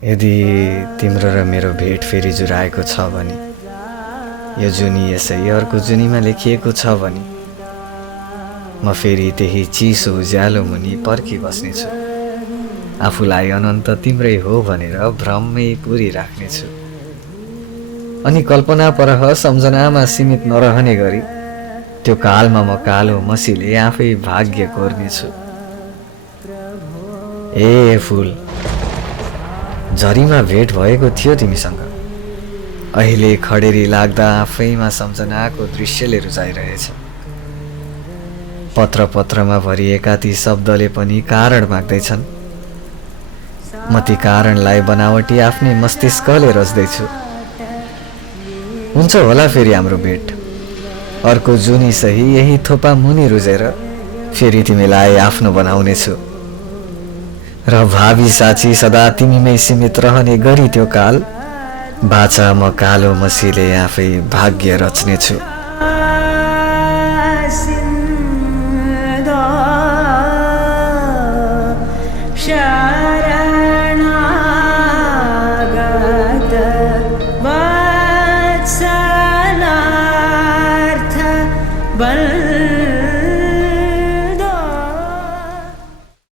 यदि तिम्रो र मेरो भेट फेरि जुराएको छ भने, यो जुनी यसै अर्को जुनीमा लेखिएको छ भने, म फेरि त्यही चिसो उज्यालो मुनि पर्खिबस्नेछु। आफूलाई अनन्त तिम्रै हो भनेर भ्रममै पुरिराख्नेछु। अनि कल्पना परह सम्झनामा सीमित नरहने गरी त्यो कालमा म कालो मसीले आफै भाग्य कोर्नेछु। ए फुल, झरीमा भेट भएको थियो तिमीसँग। अहिले खडेरी लाग्दा आफैमा सम्झनाको दृश्यले रुचाइरहेछ। पत्र पत्रमा भरिएका ती शब्दले पनि कारण माग्दैछन्। म ती कारणलाई बनावटी आफ्नै मस्तिष्कले रच्दैछु। हुन्छ होला फेरि हाम्रो भेट, अर्को जुनी सही यही थोपा मुनि रुजेर फेरि तिमीलाई आफ्नो बनाउनेछु। र भावी साँची सदा तिमीमै सीमित रहने गरी त्यो काल बाचा म कालो मसीले आफै भाग्य रच्नेछु। shine